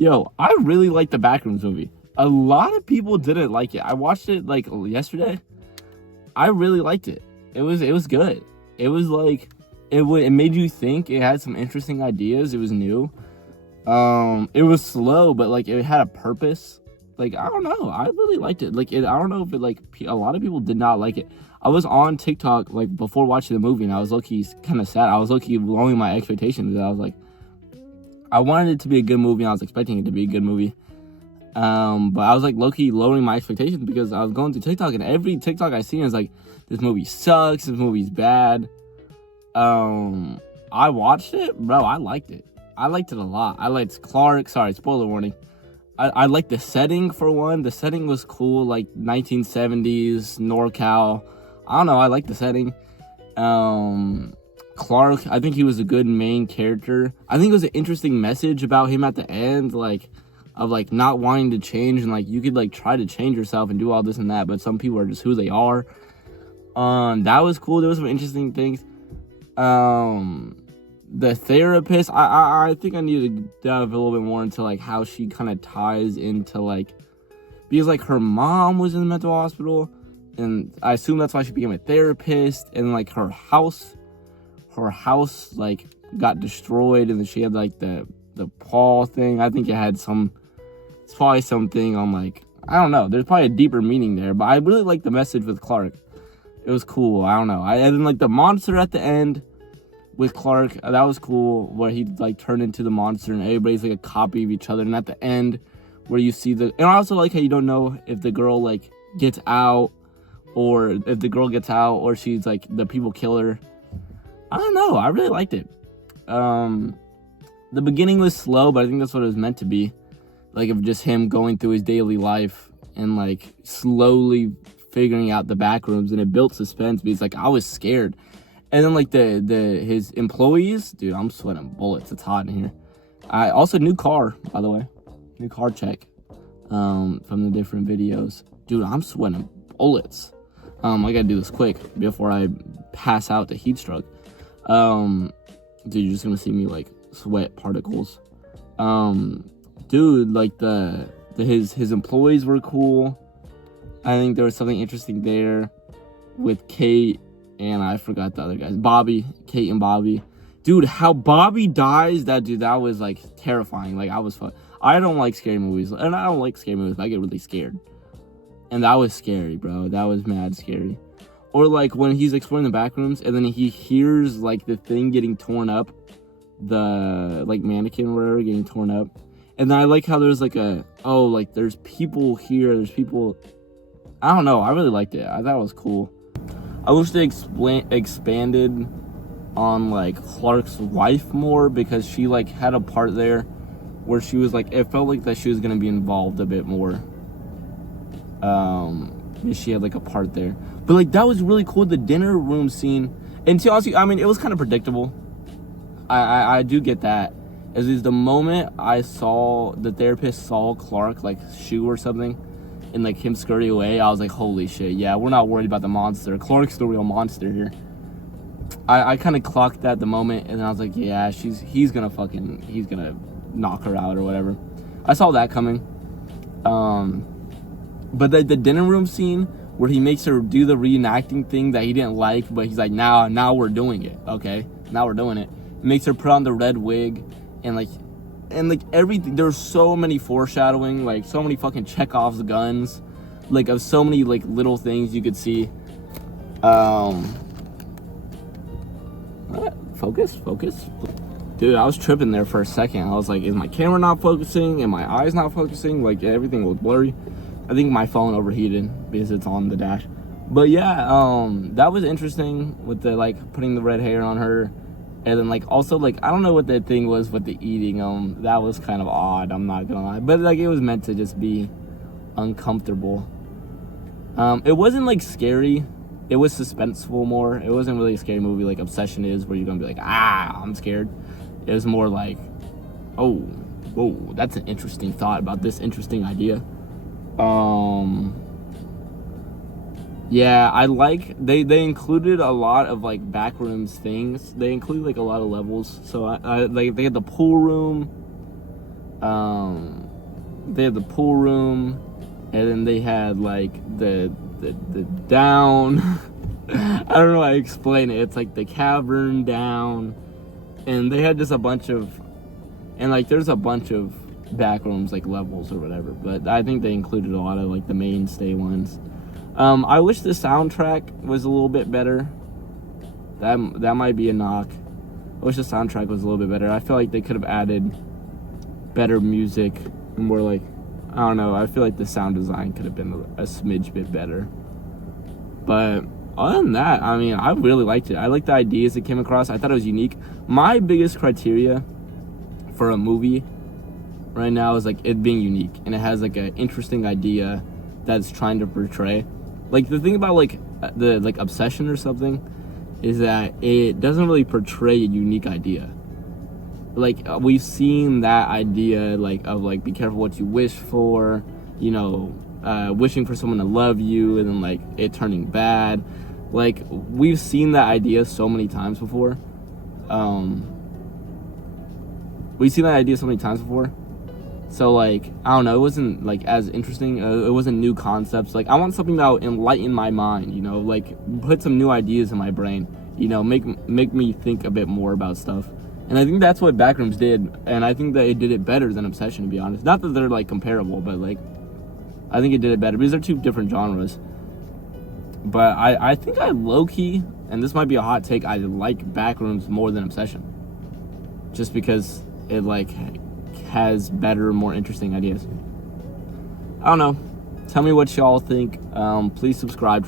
Yo, I really like the Backrooms movie. A lot of people didn't like it. I watched it like yesterday. I really liked it. It was good. It was like it made you think. It had some interesting ideas. It was new. It was slow, but like it had a purpose. Like I don't know. I really liked it. Like I don't know if it like a lot of people did not like it. I was on TikTok like before watching the movie, and I was low-key kind of sad. I was low-key lowering my expectations. I was like, I wanted it to be a good movie, and I was expecting it to be a good movie. But I was like low-key lowering my expectations because I was going through TikTok, and every TikTok I seen is like, this movie sucks, this movie's bad. I watched it, bro. I liked it. I liked it a lot. I liked Clark. Sorry, spoiler warning. I liked the setting for one. The setting was cool, like 1970s NorCal. I don't know. I like the setting. Clark, I think he was a good main character. I think it was an interesting message about him at the end, like, of like not wanting to change, and like you could like try to change yourself and do all this and that, but some people are just who they are. That was cool. There was some interesting things. The therapist, I think I need to dive a little bit more into like how she kind of ties into like, because like her mom was in the mental hospital, and I assume that's why she became a therapist, and like her house like got destroyed, and then she had like the paw thing. I think it's probably something on like, I don't know, there's probably a deeper meaning there, but I really like the message with Clark. It was cool. I don't know. And then like the monster at the end with Clark, that was cool, where he like turned into the monster and everybody's like a copy of each other. And at the end where you see and I also like how you don't know if the girl like gets out, or if the girl gets out, or she's like the people kill her. I don't know. I really liked it. The beginning was slow, but I think that's what it was meant to be. Like of just him going through his daily life and like slowly figuring out the back rooms, and it built suspense because like I was scared. And then like his employees, dude, I'm sweating bullets. It's hot in here. I also new car, by the way, new car check from the different videos. Dude, I'm sweating bullets. I gotta do this quick before I pass out to heat stroke. Dude, you're just gonna see me like sweat particles. Dude, like his employees were cool. I think there was something interesting there with Kate, and I forgot the other guys. Kate and Bobby. Dude, how Bobby dies, that was like terrifying. Like I don't like scary movies, and I don't like scary movies, but I get really scared. And that was scary, bro. That was mad scary. Or like when he's exploring the back rooms, and then he hears like the thing getting torn up, the like mannequin or whatever getting torn up. And then I like how there's like there's people here, there's people. I don't know. I really liked it. I thought it was cool. I wish they expanded on like Clark's wife more, because she like had a part there where she was like, it felt like that she was gonna be involved a bit more. She had like a part there, but like that was really cool. The dinner room scene, and to honestly, I mean, it was kind of predictable. I do get that. As is the moment I saw the therapist saw Clark like shoe or something, and like him scurry away, I was like, holy shit, yeah, we're not worried about the monster. Clark's the real monster here. I kind of clocked that the moment, and then I was like, yeah, he's gonna knock her out or whatever. I saw that coming. But the dinner room scene where he makes her do the reenacting thing that he didn't like, but he's like, now we're doing it. Okay, now we're doing it. Makes her put on the red wig, and like everything. There's so many foreshadowing, like so many fucking Chekhov's guns, like of so many like little things you could see. Focus. Dude, I was tripping there for a second. I was like, is my camera not focusing? And my eyes not focusing? Like everything was blurry. I think my phone overheated because it's on the dash. But yeah, that was interesting with the like putting the red hair on her. And then like also like I don't know what that thing was with the eating. That was kind of odd, I'm not gonna lie. But like it was meant to just be uncomfortable. It wasn't like scary. It was suspenseful more. It wasn't really a scary movie like Obsession is, where you're gonna be like, I'm scared. It was more like, oh, whoa, that's an interesting thought about this interesting idea. Yeah, I like they included a lot of like Backrooms things. They include like a lot of levels. So I like they had the pool room. They had the pool room, and then they had like the down. I don't know how to explain it. It's like the cavern down, and they had just a bunch of, and like there's a bunch of back rooms, like levels or whatever. But I think they included a lot of like the mainstay ones. I wish the soundtrack was a little bit better. That might be a knock. I wish the soundtrack was a little bit better. I feel like they could have added better music, more like, I don't know, I feel like the sound design could have been a smidge bit better. But other than that, I mean, I really liked it. I liked the ideas it came across. I thought it was unique. My biggest criteria for a movie right now is like it being unique, and it has like an interesting idea that's trying to portray. Like the thing about like the like Obsession or something is that it doesn't really portray a unique idea. Like we've seen that idea like of like be careful what you wish for, you know, wishing for someone to love you and then like it turning bad. Like we've seen that idea so many times before. We've seen that idea so many times before. So like I don't know, it wasn't like as interesting. It wasn't new concepts. Like I want something that will enlighten my mind, you know, like put some new ideas in my brain, you know, make me think a bit more about stuff. And I think that's what Backrooms did, and I think that it did it better than Obsession, to be honest. Not that they're like comparable, but like I think it did it better because they're two different genres. But I think I low-key, and this might be a hot take, I like Backrooms more than Obsession, just because it like has better, more interesting ideas. I don't know. Tell me what y'all think. Please subscribe.